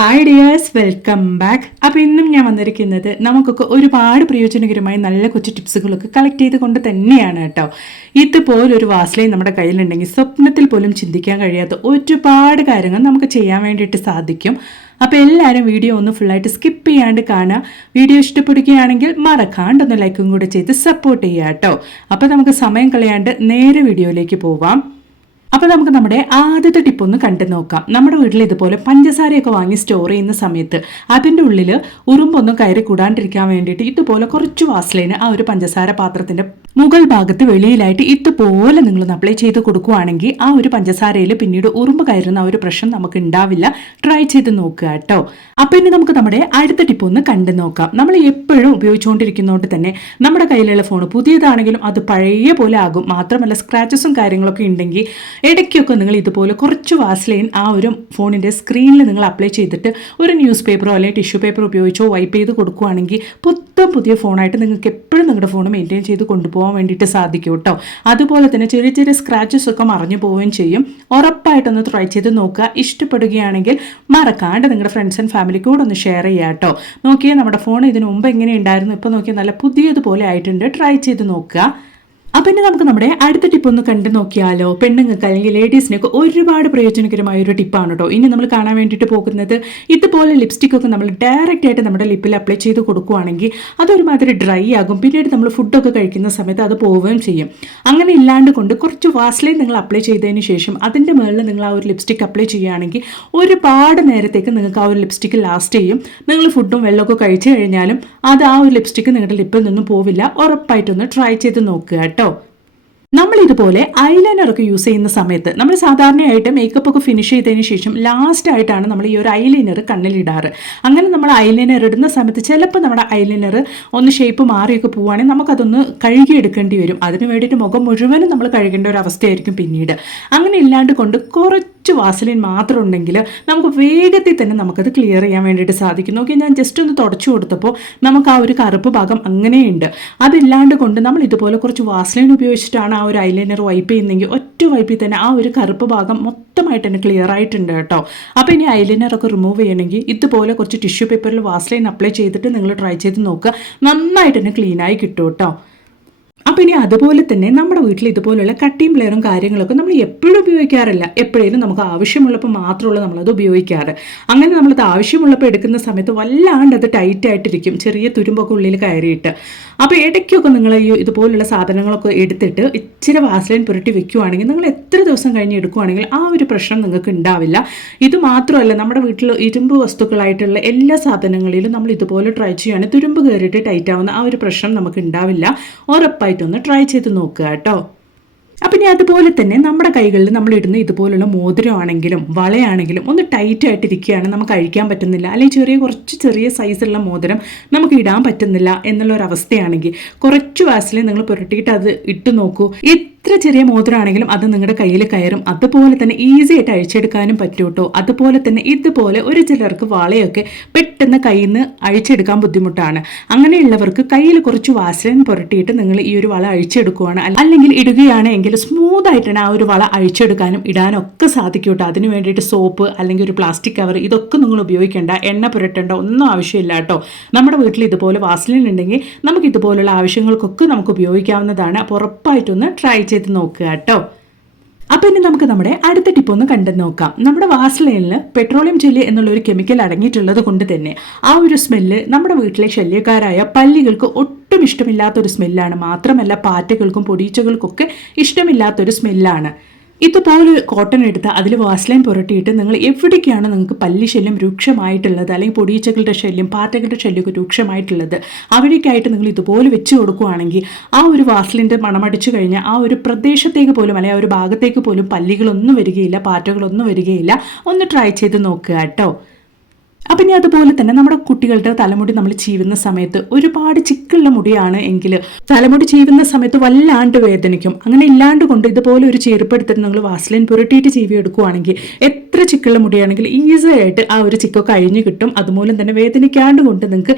Hi dears welcome back അപ്പോൾ ഇന്നും ഞാൻ വന്നിരിക്കുന്നത് നമുക്കൊക്കെ ഒരുപാട് പ്രയോജനകരമായ നല്ല കൊച്ചു ടിപ്സുകളൊക്കെ കളക്ട് ചെയ്ത് കൊണ്ട് തന്നെയാണ് കേട്ടോ. ഇതുപോലൊരു വാസ്ലൈൻ നമ്മുടെ കയ്യിലുണ്ടെങ്കിൽ സ്വപ്നത്തിൽ പോലും ചിന്തിക്കാൻ കഴിയാത്ത ഒരുപാട് കാര്യങ്ങൾ നമുക്ക് ചെയ്യാൻ വേണ്ടിയിട്ട് സാധിക്കും. അപ്പോൾ എല്ലാവരും വീഡിയോ ഒന്ന് ഫുള്ളായിട്ട് സ്കിപ്പ് ചെയ്യാണ്ട് കാണുക. വീഡിയോ ഇഷ്ടപ്പെടുകയാണെങ്കിൽ മറക്കാണ്ടൊന്ന് ലൈക്കും കൂടെ ചെയ്ത് സപ്പോർട്ട് ചെയ്യുക കേട്ടോ. അപ്പോൾ നമുക്ക് സമയം കളയാണ്ട് നേരെ വീഡിയോയിലേക്ക് പോവാം. അപ്പോൾ നമുക്ക് നമ്മുടെ ആദ്യത്തെ ടിപ്പ് ഒന്ന് കണ്ടു നോക്കാം. നമ്മുടെ വീട്ടിൽ ഇതുപോലെ പഞ്ചസാരയൊക്കെ വാങ്ങി സ്റ്റോർ ചെയ്യുന്ന സമയത്ത് അതിന്റെ ഉള്ളിൽ ഉറുമ്പൊന്നും കയറി കൂടാണ്ടിരിക്കാൻ വേണ്ടിയിട്ട് ഇതുപോലെ കുറച്ച് വാസ്ലൈന് ആ ഒരു പഞ്ചസാര പാത്രത്തിന്റെ മുകൾ ഭാഗത്ത് വെളിയിലായിട്ട് ഇതുപോലെ നിങ്ങൾ അപ്ലൈ ചെയ്ത് കൊടുക്കുകയാണെങ്കിൽ ആ ഒരു പഞ്ചസാരയിൽ പിന്നീട് ഉറുമ്പ് കയറുന്ന ആ ഒരു പ്രശ്നം നമുക്ക് ഉണ്ടാവില്ല. ട്രൈ ചെയ്ത് നോക്കുക കേട്ടോ. അപ്പം ഇനി നമുക്ക് നമ്മുടെ അടുത്ത ടിപ്പ് ഒന്ന് കണ്ടു നോക്കാം. നമ്മൾ എപ്പോഴും ഉപയോഗിച്ചുകൊണ്ടിരിക്കുന്നതുകൊണ്ട് തന്നെ നമ്മുടെ കയ്യിലുള്ള ഫോൺ പുതിയതാണെങ്കിലും അത് പഴയ പോലെ ആകും. മാത്രമല്ല സ്ക്രാച്ചസും കാര്യങ്ങളൊക്കെ ഉണ്ടെങ്കിൽ ഇടയ്ക്കൊക്കെ നിങ്ങൾ ഇതുപോലെ കുറച്ച് വാസ്ലൈൻ ആ ഒരു ഫോണിന്റെ സ്ക്രീനിൽ നിങ്ങൾ അപ്ലൈ ചെയ്തിട്ട് ഒരു ന്യൂസ് പേപ്പറോ അല്ലെങ്കിൽ ടിഷ്യൂ പേപ്പർ ഉപയോഗിച്ചോ വൈപ്പ് ചെയ്ത് കൊടുക്കുകയാണെങ്കിൽ പുത്തം പുതിയ ഫോണായിട്ട് നിങ്ങൾക്ക് എപ്പോഴും നിങ്ങളുടെ ഫോൺ മെയിന്റെയിൻ ചെയ്ത് കൊണ്ടുപോകാൻ വേണ്ടിയിട്ട് സാധിക്കും കേട്ടോ അതുപോലെ തന്നെ ചെറിയ ചെറിയ സ്ക്രാച്ചസ് ഒക്കെ മറിഞ്ഞു പോവുകയും ചെയ്യും. ഉറപ്പായിട്ടൊന്ന് ട്രൈ ചെയ്ത് നോക്കുക. ഇഷ്ടപ്പെടുകയാണെങ്കിൽ മറക്കാണ്ട് നിങ്ങളുടെ ഫ്രണ്ട്സ് ആൻഡ് ഫാമിലി കൂടെ ഒന്ന് ഷെയർ ചെയ്യുക കേട്ടോ നോക്കിയാൽ നമ്മുടെ ഫോൺ ഇതിനു മുമ്പ് എങ്ങനെ ഉണ്ടായിരുന്നു? ഇപ്പോൾ നോക്കിയാൽ നല്ല പുതിയതുപോലെ ആയിട്ടുണ്ട്. ട്രൈ ചെയ്ത് നോക്കുക. അപ്പം പിന്നെ നമുക്ക് നമ്മുടെ അടുത്ത ടിപ്പ് ഒന്ന് കണ്ടു നോക്കിയാലോ. പെണ്ണുങ്ങൾക്ക് അല്ലെങ്കിൽ ലേഡീസിനൊക്കെ ഒരുപാട് പ്രയോജനകരമായ ഒരു ടിപ്പാണ് കേട്ടോ ഇനി നമ്മൾ കാണാൻ വേണ്ടിയിട്ട് പോകുന്നത് ഇതുപോലെ ലിപ്സ്റ്റിക് ഒക്കെ നമ്മൾ ഡയറക്റ്റ് ആയിട്ട് നമ്മുടെ ലിപ്പിൽ അപ്ലൈ ചെയ്ത് കൊടുക്കുവാണെങ്കിൽ അതൊരുമാതിരി ഡ്രൈ ആകും. പിന്നീട് നമ്മൾ ഫുഡൊക്കെ കഴിക്കുന്ന സമയത്ത് അത് പോവുകയും ചെയ്യും. അങ്ങനെ ഇല്ലാണ്ട് കൊണ്ട് കുറച്ച് വാസ്ലൈൻ നിങ്ങൾ അപ്ലൈ ചെയ്തതിന് ശേഷം അതിന്റെ മുകളിൽ നിങ്ങൾ ആ ഒരു ലിപ്സ്റ്റിക് അപ്ലൈ ചെയ്യുകയാണെങ്കിൽ ഒരുപാട് നേരത്തേക്ക് നിങ്ങൾക്ക് ആ ഒരു ലിപ്സ്റ്റിക്ക് ലാസ്റ്റ് ചെയ്യും. നിങ്ങൾ ഫുഡും വെള്ളമൊക്കെ കഴിച്ചു കഴിഞ്ഞാലും അത് ആ ഒരു ലിപ്സ്റ്റിക്ക് നിങ്ങളുടെ ലിപ്പിൽ നിന്നും പോവില്ല. ഉറപ്പായിട്ടൊന്ന് ട്രൈ ചെയ്ത് നോക്കുക നമ്മൾ ഇതുപോലെ ഒക്കെ യൂസ് ചെയ്യുന്ന സമയത്ത് നമ്മൾ സാധാരണയായിട്ട് മേക്കപ്പ് ഒക്കെ ഫിനിഷ് ചെയ്തതിന് ശേഷം ലാസ്റ്റ് ആയിട്ടാണ് നമ്മൾ ഈ ഒരു ഐലൈനർ കണ്ണിലിടാറ്. അങ്ങനെ നമ്മൾ ഐലൈനർ ഇടുന്ന സമയത്ത് ചിലപ്പോൾ നമ്മുടെ ഐലൈനർ ഒന്ന് ഷേപ്പ് മാറിയൊക്കെ പോവുകയാണെങ്കിൽ നമുക്കതൊന്ന് കഴുകിയെടുക്കേണ്ടി വരും. അതിന് വേണ്ടിയിട്ട് മുഖം മുഴുവനും നമ്മൾ കഴുകേണ്ട ഒരു അവസ്ഥയായിരിക്കും പിന്നീട്. അങ്ങനെ ഇല്ലാണ്ട് കൊണ്ട് കുറച്ച് വാസലിൻ മാത്രം ഉണ്ടെങ്കിൽ നമുക്ക് വേഗത്തിൽ തന്നെ നമുക്കത് ക്ലിയർ ചെയ്യാൻ വേണ്ടിയിട്ട് സാധിക്കും നോക്കി ഞാൻ ജസ്റ്റ് ഒന്ന് തുടച്ചു കൊടുത്തപ്പോൾ നമുക്ക് ആ ഒരു കറുപ്പ് ഭാഗം അങ്ങനെയുണ്ട്. അതില്ലാണ്ട് കൊണ്ട് നമ്മൾ ഇതുപോലെ കുറച്ച് വാസലിൻ ഉപയോഗിച്ചിട്ടാണ് ആ ഒരു ഐലൈനർ വൈപ്പ് ചെയ്യുന്നെങ്കിൽ ഒറ്റ വൈപ്പിൽ തന്നെ ആ ഒരു കറുപ്പ് ഭാഗം മൊത്തമായിട്ട് തന്നെ ക്ലിയർ ആയിട്ടുണ്ട് കേട്ടോ. അപ്പോൾ ഇനി ഐലൈനർ ഒക്കെ റിമൂവ് ചെയ്യണമെങ്കിൽ ഇതുപോലെ കുറച്ച് ടിഷ്യൂ പേപ്പറിൽ വാസലൈൻ അപ്ലൈ ചെയ്തിട്ട് നിങ്ങൾ ട്രൈ ചെയ്ത് നോക്കുക. നന്നായിട്ട് തന്നെ ക്ലീനായി കിട്ടും കേട്ടോ. അപ്പോൾ ഇനി അതുപോലെ തന്നെ നമ്മുടെ വീട്ടിൽ ഇതുപോലുള്ള കട്ടിയും പ്ലെയറും കാര്യങ്ങളൊക്കെ നമ്മൾ എപ്പോഴും ഉപയോഗിക്കാറില്ല. എപ്പോഴേലും നമുക്ക് ആവശ്യമുള്ളപ്പോൾ മാത്രമുള്ള നമ്മളത് ഉപയോഗിക്കാറ്. അങ്ങനെ നമ്മളത് ആവശ്യമുള്ളപ്പോൾ എടുക്കുന്ന സമയത്ത് വല്ലാണ്ട് അത് ടൈറ്റ് ആയിട്ടിരിക്കും. ചെറിയ തുരുമ്പൊക്കെ ഉള്ളിൽ കയറിയിട്ട്. അപ്പോൾ ഇടയ്ക്കൊക്കെ നിങ്ങൾ ഈ ഇതുപോലുള്ള സാധനങ്ങളൊക്കെ എടുത്തിട്ട് ഇച്ചിരി വാസലൈൻ പുരട്ടി വെക്കുവാണെങ്കിൽ നിങ്ങൾ എത്ര ദിവസം കഴിഞ്ഞ് എടുക്കുവാണെങ്കിൽ ആ ഒരു പ്രശ്നം നിങ്ങൾക്ക് ഉണ്ടാവില്ല. ഇത് മാത്രമല്ല നമ്മുടെ വീട്ടിൽ ഇരുമ്പ് വസ്തുക്കളായിട്ടുള്ള എല്ലാ സാധനങ്ങളിലും നമ്മൾ ഇതുപോലെ ട്രൈ ചെയ്യുകയാണെങ്കിൽ തുരുമ്പ് കയറിയിട്ട് ടൈറ്റ് ആവുന്ന ആ ഒരു പ്രശ്നം നമുക്ക് ഉണ്ടാവില്ല. ഉറപ്പായിട്ടൊന്ന് ട്രൈ ചെയ്ത് നോക്കുക കേട്ടോ. അപ്പം ഇനി അതുപോലെ തന്നെ നമ്മുടെ കൈകളിൽ നമ്മൾ ഇടുന്ന ഇതുപോലുള്ള മോതിരമാണെങ്കിലും വളയാണെങ്കിലും ഒന്ന് ടൈറ്റ് ആയിട്ടിരിക്കുകയാണ് നമുക്ക് അഴിക്കാൻ പറ്റുന്നില്ല. അല്ലെങ്കിൽ ചെറിയ കുറച്ച് ചെറിയ സൈസുള്ള മോതിരം നമുക്ക് ഇടാൻ പറ്റുന്നില്ല എന്നുള്ള ഒരു അവസ്ഥയാണെങ്കിൽ കുറച്ച് വാസിൽ നിങ്ങൾ പുരട്ടിയിട്ട് അത് ഇട്ട് നോക്കൂ. എത്ര ചെറിയ മോതിരമാണെങ്കിലും അത് നിങ്ങളുടെ കയ്യിൽ കയറും. അതുപോലെ തന്നെ ഈസി ആയിട്ട് അഴിച്ചെടുക്കാനും പറ്റും കേട്ടോ അതുപോലെ തന്നെ ഇതുപോലെ ഒരു ചിലർക്ക് വളയൊക്കെ പെട്ടെന്ന് കയ്യിൽ നിന്ന് അഴിച്ചെടുക്കാൻ ബുദ്ധിമുട്ടാണ്. അങ്ങനെയുള്ളവർക്ക് കയ്യിൽ കുറച്ച് വാസലിൻ പുരട്ടിയിട്ട് നിങ്ങൾ ഈ ഒരു വള അഴിച്ചെടുക്കുവാണ്. അല്ലെങ്കിൽ ഇടുകയാണ് എങ്കിൽ സ്മൂത്ത് ആയിട്ടാണ് ആ ഒരു വള അഴിച്ചെടുക്കാനും ഇടാനും ഒക്കെ സാധിക്കും കേട്ടോ അതിന് വേണ്ടിയിട്ട് സോപ്പ് അല്ലെങ്കിൽ ഒരു പ്ലാസ്റ്റിക് കവർ ഇതൊക്കെ നിങ്ങൾ ഉപയോഗിക്കേണ്ട. എണ്ണ പുരട്ടേണ്ട ഒന്നും ആവശ്യമില്ല കേട്ടോ. നമ്മുടെ വീട്ടിൽ ഇതുപോലെ വാസലിൻ ഉണ്ടെങ്കിൽ നമുക്ക് ഇതുപോലുള്ള ആവശ്യങ്ങൾക്കൊക്കെ നമുക്ക് ഉപയോഗിക്കാവുന്നതാണ്. അപ്പോൾ ഉറപ്പായിട്ടൊന്ന് ട്രൈ ചെയ്ത് നോക്കുക കേട്ടോ. അപ്പൊ ഇനി നമുക്ക് നമ്മുടെ അടുത്ത ടിപ്പ് ഒന്ന് കണ്ടു നോക്കാം. നമ്മുടെ വാസ്ലൈനിൽ പെട്രോളിയം ജെല്ലി എന്നുള്ള ഒരു കെമിക്കൽ അടങ്ങിയിട്ടുള്ളത് കൊണ്ട് തന്നെ ആ ഒരു സ്മെല്ല് നമ്മുടെ വീട്ടിലെ ശല്യക്കാരായ പല്ലികൾക്ക് ഒട്ടും ഇഷ്ടമില്ലാത്ത ഒരു സ്മെല്ലാണ് മാത്രമല്ല പാറ്റകൾക്കും പൊടീച്ചകൾക്കൊക്കെ ഇഷ്ടമില്ലാത്തൊരു സ്മെല്ലാണ് ഇതുപോലെ കോട്ടൺ എടുത്ത് അതിൽ വാസ്ലൈൻ പുരട്ടിയിട്ട് നിങ്ങൾ എവിടേക്കാണ് നിങ്ങൾക്ക് പല്ലി ശല്യം രൂക്ഷമായിട്ടുള്ളത്? അല്ലെങ്കിൽ പൊടിയച്ചകളുടെ ശല്യം പാറ്റകളുടെ ശല്യമൊക്കെ രൂക്ഷമായിട്ടുള്ളത്? അവിടേക്കായിട്ട് നിങ്ങൾ ഇതുപോലെ വെച്ച് കൊടുക്കുകയാണെങ്കിൽ ആ ഒരു വാസ്ലിന്റെ മണമടിച്ചു കഴിഞ്ഞാൽ ആ ഒരു പ്രദേശത്തേക്ക് പോലും അല്ലെങ്കിൽ ആ ഒരു ഭാഗത്തേക്ക് പോലും പല്ലികളൊന്നും വരികയില്ല പാറ്റകളൊന്നും വരികയില്ല. ഒന്ന് ട്രൈ ചെയ്ത് നോക്കുക കേട്ടോ. അപ്പം ഇനി അതുപോലെ തന്നെ നമ്മുടെ കുട്ടികളുടെ തലമുടി നമ്മൾ ചീവുന്ന സമയത്ത് ഒരുപാട് ചിക്കുള്ള മുടിയാണ് എങ്കിൽ തലമുടി ചീവുന്ന സമയത്ത് വല്ലാണ്ട് വേദനിക്കും. അങ്ങനെ ഇല്ലാണ്ട് കൊണ്ട് ഇതുപോലെ ഒരു ചെറുപ്പെടുത്തിട്ട് നിങ്ങൾ വാസ്ലിൻ പുരട്ടിയിട്ട് ചീവി എടുക്കുകയാണെങ്കിൽ എത്ര ചിക്കുള്ള മുടിയാണെങ്കിൽ ഈസി ആയിട്ട് ആ ഒരു ചിക്കൊക്കെ അഴിഞ്ഞു കിട്ടും. അതുമൂലം തന്നെ വേദനിക്കാണ്ട് കൊണ്ട് നിങ്ങൾക്ക്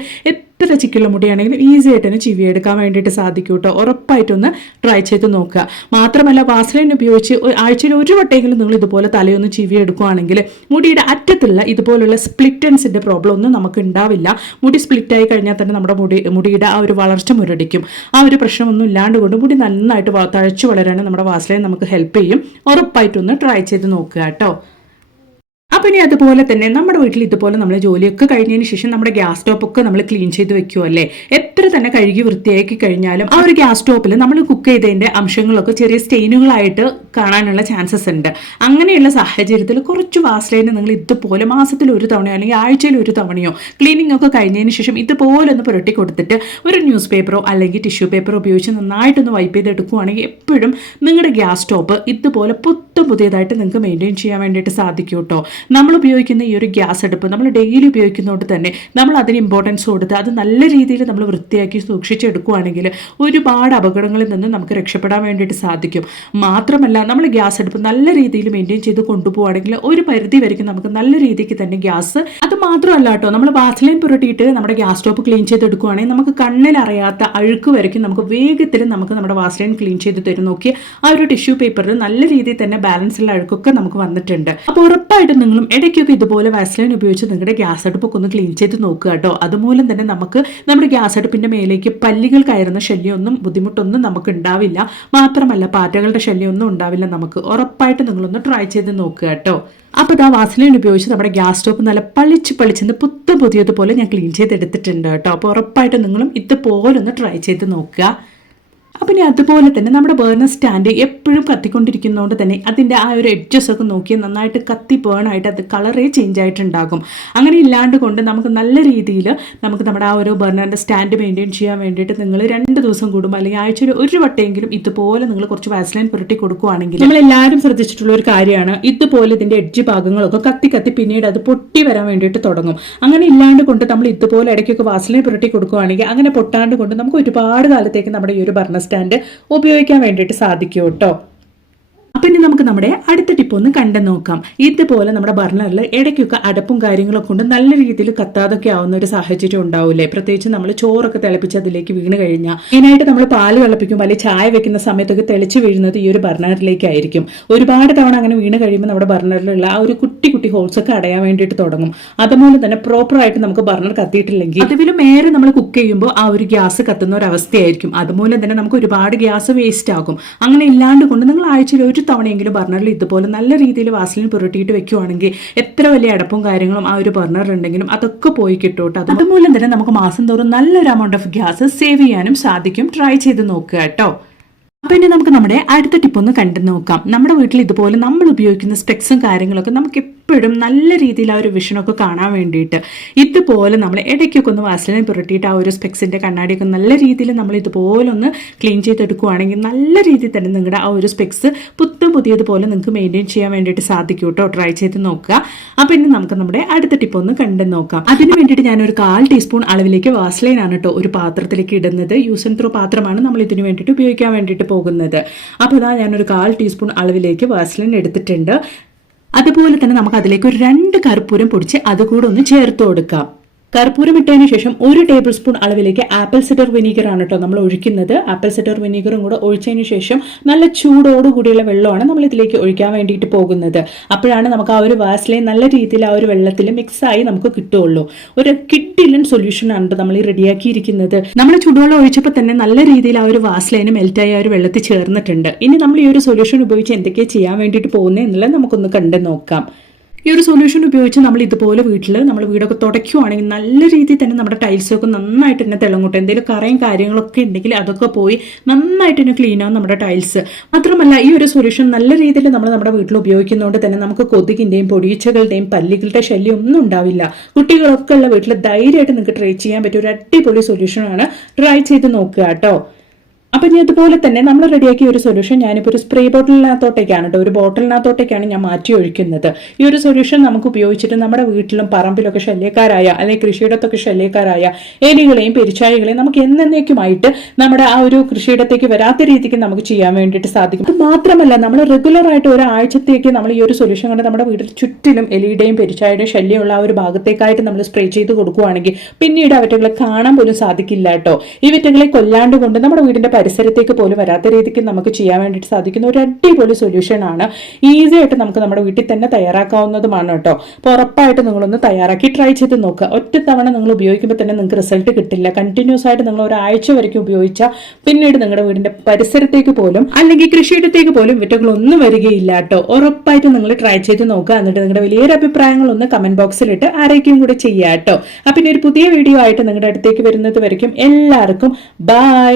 എത്ര ചിക്കുള്ള മുടിയാണെങ്കിലും ഈസി ആയിട്ട് തന്നെ ചിവിയെടുക്കാൻ വേണ്ടിയിട്ട് സാധിക്കും കേട്ടോ ഉറപ്പായിട്ടൊന്ന് ട്രൈ ചെയ്ത് നോക്കുക. മാത്രമല്ല വാസലൈൻ ഉപയോഗിച്ച് ആഴ്ചയിൽ ഒരു വട്ടമെങ്കിലും നിങ്ങൾ ഇതുപോലെ തലയൊന്ന് ചിവി എടുക്കുകയാണെങ്കിൽ മുടിയുടെ അറ്റത്തുള്ള ഇതുപോലുള്ള സ്പ്ലിറ്റൻസിന്റെ പ്രോബ്ലം ഒന്നും നമുക്ക് ഉണ്ടാവില്ല. മുടി സ്പ്ലിറ്റായി കഴിഞ്ഞാൽ തന്നെ നമ്മുടെ മുടി മുടിയുടെ ആ ഒരു വളർച്ച മുരടിക്കും. ആ ഒരു പ്രശ്നമൊന്നും ഇല്ലാണ്ട് കൊണ്ട് മുടി നന്നായിട്ട് തഴച്ചു വളരാനും നമ്മുടെ വാസലൈൻ നമുക്ക് ഹെൽപ്പ് ചെയ്യും. ഉറപ്പായിട്ടൊന്ന് ട്രൈ ചെയ്ത് നോക്കുക കേട്ടോ അപ്പം ഇനി അതുപോലെ തന്നെ നമ്മുടെ വീട്ടിൽ ഇതുപോലെ നമ്മൾ ജോലിയൊക്കെ കഴിഞ്ഞതിന് ശേഷം നമ്മുടെ ഗ്യാസ് സ്റ്റോപ്പൊക്കെ നമ്മൾ ക്ലീൻ ചെയ്ത് വെക്കുമല്ലേ എത്ര തന്നെ കഴുകി വൃത്തിയാക്കി കഴിഞ്ഞാലും ആ ഒരു ഗ്യാസ് സ്റ്റോപ്പിൽ നമ്മൾ കുക്ക് ചെയ്തതിന്റെ അംശങ്ങളൊക്കെ ചെറിയ സ്റ്റെയിനുകളായിട്ട് കാണാനുള്ള ചാൻസസ് ഉണ്ട്. അങ്ങനെയുള്ള സാഹചര്യത്തിൽ കുറച്ച് വാസ്ലൈന് നിങ്ങൾ ഇതുപോലെ മാസത്തിൽ ഒരു തവണയോ അല്ലെങ്കിൽ ആഴ്ചയിൽ ഒരു തവണയോ ക്ലീനിങ് ഒക്കെ കഴിഞ്ഞതിന് ശേഷം ഇതുപോലെ ഒന്ന് പുരട്ടി കൊടുത്തിട്ട് ഒരു ന്യൂസ് പേപ്പറോ അല്ലെങ്കിൽ ടിഷ്യൂ പേപ്പറോ ഉപയോഗിച്ച് നന്നായിട്ടൊന്ന് വൈപ്പ് ചെയ്തെടുക്കുകയാണെങ്കിൽ എപ്പോഴും നിങ്ങളുടെ ഗ്യാസ് സ്റ്റോപ്പ് ഇതുപോലെ പുത്തും പുതിയതായിട്ട് നിങ്ങൾക്ക് മെയിന്റെയിൻ ചെയ്യാൻ വേണ്ടിയിട്ട് സാധിക്കും കേട്ടോ. നമ്മൾ ഉപയോഗിക്കുന്ന ഈ ഒരു ഗ്യാസ് അടുപ്പ് നമ്മൾ ഡെയിലി ഉപയോഗിക്കുന്നതുകൊണ്ട് തന്നെ നമ്മൾ അതിന് ഇമ്പോർട്ടൻസ് കൊടുത്ത് അത് നല്ല രീതിയിൽ നമ്മൾ വൃത്തിയാക്കി സൂക്ഷിച്ചെടുക്കുകയാണെങ്കിൽ ഒരുപാട് അപകടങ്ങളിൽ നിന്ന് നമുക്ക് രക്ഷപ്പെടാൻ വേണ്ടിയിട്ട് സാധിക്കും. മാത്രമല്ല നമ്മൾ ഗ്യാസ് അടുപ്പ് നല്ല രീതിയിൽ മെയിന്റെയിൻ ചെയ്ത് കൊണ്ടുപോവുകയാണെങ്കിൽ ഒരു പരിധി വരയ്ക്കും നമുക്ക് നല്ല രീതിക്ക് തന്നെ ഗ്യാസ്. അത് മാത്രമല്ല കേട്ടോ നമ്മൾ വാസലൈൻ പുരട്ടിയിട്ട് നമ്മുടെ ഗ്യാസ് സ്റ്റോപ്പ് ക്ലീൻ ചെയ്തെടുക്കുകയാണെങ്കിൽ നമുക്ക് കണ്ണിലറിയാത്ത അഴുക്ക് വരയ്ക്കും. നമുക്ക് വേഗത്തിൽ നമുക്ക് നമ്മുടെ വാസലൈൻ ക്ലീൻ ചെയ്ത് തരും. നോക്കി ആ ഒരു ടിഷ്യൂ പേപ്പറിൽ നല്ല രീതിയിൽ തന്നെ ബാലൻസുള്ള അഴുക്കൊക്കെ നമുക്ക് വന്നിട്ടുണ്ട്. അപ്പോൾ ഉറപ്പായിട്ടും നിങ്ങളും ഇടയ്ക്കൊക്കെ ഇതുപോലെ വാസലൈൻ ഉപയോഗിച്ച് നിങ്ങളുടെ ഗ്യാസ് അടുപ്പൊക്കെ ഒന്ന് ക്ലീൻ ചെയ്ത് നോക്കുക കേട്ടോ. അതുമൂലം തന്നെ നമുക്ക് നമ്മുടെ ഗ്യാസ് അടുപ്പിന്റെ മേലേക്ക് പല്ലികൾ കയറുന്ന ശല്യമൊന്നും ബുദ്ധിമുട്ടൊന്നും നമുക്ക് ഉണ്ടാവില്ല മാത്രമല്ല പാറ്റകളുടെ ശല്യമൊന്നും ഉണ്ടാവില്ല നമുക്ക്. ഉറപ്പായിട്ട് നിങ്ങളൊന്ന് ട്രൈ ചെയ്ത് നോക്കുക കേട്ടോ. അപ്പോൾ ഇതാ വാസലിൻ ഉപയോഗിച്ച് നമ്മുടെ ഗ്യാസ് സ്റ്റോപ്പ് നല്ല പളിച്ച് പളിച്ചെന്ന് പുത്ത പുതിയതുപോലെ ഞാൻ ക്ലീൻ ചെയ്തെടുത്തിട്ടുണ്ട് കേട്ടോ. അപ്പോൾ ഉറപ്പായിട്ട് നിങ്ങളും ഇതുപോലൊന്ന് ട്രൈ ചെയ്ത് നോക്കുക. അപ്പം ഇനി അതുപോലെ തന്നെ നമ്മുടെ ബേർണർ സ്റ്റാൻഡ് എപ്പോഴും കത്തിക്കൊണ്ടിരിക്കുന്നതുകൊണ്ട് തന്നെ അതിന്റെ ആ ഒരു എഡ്ജസ് ഒക്കെ നോക്കി നന്നായിട്ട് കത്തി ബേണായിട്ട് അത് കളറേ ചേഞ്ച് ആയിട്ടുണ്ടാകും. അങ്ങനെ ഇല്ലാണ്ട് കൊണ്ട് നമുക്ക് നല്ല രീതിയിൽ നമുക്ക് നമ്മുടെ ആ ഒരു ബേണറിന്റെ സ്റ്റാൻഡ് മെയിന്റെയിൻ ചെയ്യാൻ വേണ്ടിയിട്ട് നിങ്ങൾ രണ്ട് ദിവസം കൂടുമ്പോൾ അല്ലെങ്കിൽ ആഴ്ചയിൽ ഒരു വട്ടമെങ്കിലും ഇതുപോലെ നിങ്ങൾ കുറച്ച് വാസലൈൻ പുരട്ടി കൊടുക്കുകയാണെങ്കിൽ നമ്മൾ എല്ലാവരും ശ്രദ്ധിച്ചിട്ടുള്ള ഒരു കാര്യമാണ്. ഇതുപോലെ ഇതിന്റെ എഡ്ജ് ഭാഗങ്ങളൊക്കെ കത്തി കത്തി പിന്നീട് അത് പൊട്ടി വരാൻ വേണ്ടിയിട്ട് തുടങ്ങും. അങ്ങനെ ഇല്ലാണ്ട് കൊണ്ട് നമ്മൾ ഇതുപോലെ ഇടയ്ക്കൊക്കെ വാസലൈൻ പുരട്ടി കൊടുക്കുകയാണെങ്കിൽ അങ്ങനെ പൊട്ടാണ്ട് കൊണ്ട് നമുക്ക് ഒരുപാട് കാലത്തേക്ക് നമ്മുടെ ഈ ഒരു ബർണർ സ്റ്റാൻഡ് ഉപയോഗിക്കാൻ വേണ്ടിയിട്ട് സാധിക്കും കേട്ടോ. നമുക്ക് നമ്മുടെ അടുത്ത ടിപ്പ് ഒന്ന് കണ്ടു നോക്കാം. ഇതുപോലെ നമ്മുടെ ബർണറിൽ ഇടയ്ക്കൊക്കെ അടപ്പും കാര്യങ്ങളൊക്കെ കൊണ്ട് നല്ല രീതിയിൽ കത്താതൊക്കെ ആവുന്ന ഒരു സാഹചര്യം ഉണ്ടാവില്ലേ പ്രത്യേകിച്ച് നമ്മൾ ചോറൊക്കെ തിളപ്പിച്ച് അതിലേക്ക് വീണ് കഴിഞ്ഞാൽ ഇതിനായിട്ട് നമ്മൾ പാൽ തിളപ്പിക്കുമ്പോൾ അല്ലെങ്കിൽ ചായ വെക്കുന്ന സമയത്തൊക്കെ തെളിച്ച് വീഴുന്നത് ഈ ഒരു ബർണറിലേക്കായിരിക്കും. ഒരുപാട് തവണ അങ്ങനെ വീണ് കഴിയുമ്പോൾ നമ്മുടെ ബർണറിലുള്ള ആ ഒരു കുട്ടി കുട്ടി ഹോൾസ് ഒക്കെ അടയാൻ വേണ്ടിയിട്ട് തുടങ്ങും. അതുപോലെ തന്നെ പ്രോപ്പർ ആയിട്ട് നമുക്ക് ബർണർ കത്തിയിട്ടില്ലെങ്കിൽ അതുപോലെ മേരെ നമ്മൾ കുക്ക് ചെയ്യുമ്പോൾ ആ ഒരു ഗ്യാസ് കത്തുന്ന ഒരു അവസ്ഥയായിരിക്കും. അതുമൂലം തന്നെ നമുക്ക് ഒരുപാട് ഗ്യാസ് വേസ്റ്റ് ആകും. അങ്ങനെ ഇല്ലാണ്ട് കൊണ്ട് നിങ്ങൾ ആഴ്ചയിൽ ഒരു തവണയെങ്കിലും ബർണറിൽ ഇതുപോലെ നല്ല രീതിയിൽ വാസലിൻ പുരട്ടിയിട്ട് വെക്കുവാണെങ്കിൽ എത്ര വലിയ അടപ്പും കാര്യങ്ങളും ആ ഒരു ബർണർ ഉണ്ടെങ്കിലും അതൊക്കെ പോയി കിട്ടും കേട്ടോ അതുമൂലം തന്നെ നമുക്ക് മാസം തോറും നല്ലൊരു എമൗണ്ട് ഓഫ് ഗ്യാസ് സേവ് ചെയ്യാനും സാധിക്കും. ട്രൈ ചെയ്ത് നോക്കുക കേട്ടോ. അപ്പൊ ഇനി നമുക്ക് നമ്മുടെ അടുത്ത ടിപ്പ് ഒന്ന് കണ്ടു നോക്കാം. നമ്മുടെ വീട്ടിൽ ഇതുപോലെ നമ്മൾ ഉപയോഗിക്കുന്ന സ്പെക്സും കാര്യങ്ങളൊക്കെ നമുക്ക് എപ്പോഴും നല്ല രീതിയിൽ ആ ഒരു വിഷനൊക്കെ കാണാൻ വേണ്ടിയിട്ട് ഇതുപോലെ നമ്മൾ ഇടയ്ക്കൊക്കെ ഒന്ന് വാസലിനെ പുരട്ടിയിട്ട് ആ ഒരു സ്പെക്സിന്റെ കണ്ണാടിയൊക്കെ നല്ല രീതിയിൽ നമ്മൾ ഇതുപോലെ ഒന്ന് ക്ലീൻ ചെയ്തെടുക്കുകയാണെങ്കിൽ നല്ല രീതിയിൽ തന്നെ നിങ്ങളുടെ ആ ഒരു സ്പെക്സ് പുത്ത പുതിയതുപോലെ നിങ്ങൾക്ക് മെയിന്റെയിൻ ചെയ്യാൻ വേണ്ടിയിട്ട് സാധിക്കും കേട്ടോ. ട്രൈ ചെയ്ത് നോക്കുക. അപ്പം ഇനി നമുക്ക് നമ്മുടെ അടുത്ത ടിപ്പ് ഒന്ന് കണ്ടു നോക്കാം. അതിന് വേണ്ടിയിട്ട് ഞാൻ ഒരു കാൽ ടീസ്പൂൺ അളവിലേക്ക് വാസ്ലൈൻ ആണ് കേട്ടോ ഒരു പാത്രത്തിലേക്ക് ഇടുന്നത്. യൂസ് ആൻഡ് ത്രോ പാത്രമാണ് നമ്മൾ ഇതിന് വേണ്ടിയിട്ട് ഉപയോഗിക്കാൻ വേണ്ടിയിട്ട് പോകുന്നത്. അപ്പോൾ ഇതാ ഞാനൊരു കാൽ ടീസ്പൂൺ അളവിലേക്ക് വാസ്ലൈൻ എടുത്തിട്ടുണ്ട്. അതുപോലെ തന്നെ നമുക്ക് അതിലേക്ക് ഒരു രണ്ട് കർപ്പൂരം പൊടിച്ച് അതുകൂടെ ഒന്ന് ചേർത്ത് കൊടുക്കാം. കർപ്പൂരം ഇട്ടതിന് ശേഷം ഒരു ടേബിൾ സ്പൂൺ അളവിലേക്ക് ആപ്പിൾ സിഡർ വിനീഗർ ആണ് കേട്ടോ നമ്മൾ ഒഴിക്കുന്നത്. ആപ്പിൾ സിഡർ വിനീഗറും കൂടെ ഒഴിച്ചതിന് ശേഷം നല്ല ചൂടോട് കൂടിയുള്ള വെള്ളമാണ് നമ്മൾ ഇതിലേക്ക് ഒഴിക്കാൻ വേണ്ടിയിട്ട് പോകുന്നത്. അപ്പോഴാണ് നമുക്ക് ആ ഒരു വാസിലെ നല്ല രീതിയിൽ ആ ഒരു വെള്ളത്തിൽ മിക്സ് ആയി നമുക്ക് കിട്ടുള്ളൂ ഒരു കിഡിലൻ സൊല്യൂഷൻ ആണ് നമ്മൾ ഈ റെഡിയാക്കിയിരിക്കുന്നത്. നമ്മൾ ചൂടുവെള്ളം ഒഴിച്ചപ്പോൾ തന്നെ നല്ല രീതിയിൽ ആ ഒരു വാസിലേന് മെൽറ്റായി ആ ഒരു വെള്ളത്തിൽ ചേർന്നിട്ടുണ്ട്. ഇനി നമ്മൾ ഈ ഒരു സൊല്യൂഷൻ ഉപയോഗിച്ച് എന്തൊക്കെയാണ് ചെയ്യാൻ വേണ്ടിയിട്ട് പോകുന്നത് എന്നുള്ളത് നമുക്കൊന്ന് കണ്ടു നോക്കാം. ഈ ഒരു സൊല്യൂഷൻ ഉപയോഗിച്ച് നമ്മൾ ഇതുപോലെ വീട്ടിൽ നമ്മൾ വീടൊക്കെ തുടയ്ക്കുവാണെങ്കിൽ നല്ല രീതിയിൽ തന്നെ നമ്മുടെ ടൈൽസൊക്കെ നന്നായിട്ട് തന്നെ തിളങ്ങട്ടെ എന്തെങ്കിലും കറയും കാര്യങ്ങളൊക്കെ ഉണ്ടെങ്കിൽ അതൊക്കെ പോയി നന്നായിട്ട് തന്നെ ക്ലീൻ ആവും നമ്മുടെ ടൈൽസ് മാത്രമല്ല ഈ ഒരു സൊല്യൂഷൻ നല്ല രീതിയിൽ നമ്മൾ നമ്മുടെ വീട്ടിൽ ഉപയോഗിക്കുന്നതുകൊണ്ട് തന്നെ നമുക്ക് കൊതുകിന്റെയും പൊടിയച്ചകളുടെയും പല്ലികളുടെ ശല്യം ഒന്നും ഉണ്ടാവില്ല. കുട്ടികളൊക്കെ ഉള്ള വീട്ടിൽ ധൈര്യമായിട്ട് നിങ്ങൾക്ക് ട്രൈ ചെയ്യാൻ പറ്റിയ ഒരു അടിപൊളി സൊല്യൂഷനാണ് ട്രൈ ചെയ്ത് നോക്കുക കേട്ടോ. അപ്പൊ ഇനി അതുപോലെ തന്നെ നമ്മൾ റെഡിയാക്കിയ ഒരു സൊല്യൂഷൻ ഞാനിപ്പോൾ ഒരു സ്പ്രേ ബോട്ടിലിനകത്തോട്ടേക്കാണ് കേട്ടോ ഒരു ബോട്ടിലിനകത്തോട്ടേക്കാണ് ഞാൻ മാറ്റി ഒഴിക്കുന്നത്. ഈ ഒരു സൊല്യൂഷൻ നമുക്ക് ഉപയോഗിച്ചിട്ട് നമ്മുടെ വീട്ടിലും പറമ്പിലൊക്കെ ശല്യക്കാരായ അല്ലെങ്കിൽ കൃഷിയിടത്തൊക്കെ ശല്യക്കാരായ എലികളെയും പെരിച്ചായികളെയും നമുക്ക് എന്നേക്കുമായിട്ട് നമ്മുടെ ആ ഒരു കൃഷിയിടത്തേക്ക് വരാത്ത രീതിക്ക് നമുക്ക് ചെയ്യാൻ വേണ്ടിയിട്ട് സാധിക്കും. അത് മാത്രമല്ല നമ്മൾ റെഗുലർ ആയിട്ട് ഒരാഴ്ചത്തേക്ക് നമ്മൾ ഈ ഒരു സൊല്യൂഷൻ കൊണ്ട് നമ്മുടെ വീട്ടിൽ ചുറ്റിലും എലിയുടെയും പെരിച്ചായുടെയും ശല്യമുള്ള ആ ഒരു ഭാഗത്തേക്കായിട്ട് നമ്മൾ സ്പ്രേ ചെയ്ത് കൊടുക്കുകയാണെങ്കിൽ പിന്നീട് അവറ്റകളെ കാണാൻ പോലും സാധിക്കില്ല കേട്ടോ ഈ വിറ്റകളെ കൊല്ലാണ്ട് കൊണ്ട് നമ്മുടെ വീടിന്റെ പരിസരത്തേക്ക് പോലും വരാത്ത രീതിക്ക് നമുക്ക് ചെയ്യാൻ വേണ്ടിയിട്ട് സാധിക്കുന്ന ഒരു അടിപൊളി സൊല്യൂഷൻ ആണ്. ഈസി ആയിട്ട് നമുക്ക് നമ്മുടെ വീട്ടിൽ തന്നെ തയ്യാറാക്കാവുന്നതുമാണ് കേട്ടോ. അപ്പോൾ ഉറപ്പായിട്ട് നിങ്ങളൊന്ന് തയ്യാറാക്കി ട്രൈ ചെയ്ത് നോക്കുക. ഒറ്റ തവണ നിങ്ങൾ ഉപയോഗിക്കുമ്പോൾ തന്നെ നിങ്ങൾക്ക് റിസൾട്ട് കിട്ടില്ല. കണ്ടിന്യൂസ് ആയിട്ട് നിങ്ങൾ ഒരാഴ്ച വരയ്ക്കും ഉപയോഗിച്ചാൽ പിന്നീട് നിങ്ങളുടെ വീടിന്റെ പരിസരത്തേക്ക് പോലും അല്ലെങ്കിൽ കൃഷിയിടത്തേക്ക് പോലും വിറ്റകളൊന്നും വരികയില്ല കേട്ടോ. ഉറപ്പായിട്ട് നിങ്ങൾ ട്രൈ ചെയ്ത് നോക്കുക. എന്നിട്ട് നിങ്ങളുടെ വലിയൊരു അഭിപ്രായങ്ങൾ ഒന്ന് കമന്റ് ബോക്സിലിട്ട് ആരേക്കും കൂടെ ചെയ്യാം കേട്ടോ. അപ്പം പിന്നെ ഒരു പുതിയ വീഡിയോ ആയിട്ട് നിങ്ങളുടെ അടുത്തേക്ക് വരുന്നത് വരയ്ക്കും. എല്ലാവർക്കും ബൈ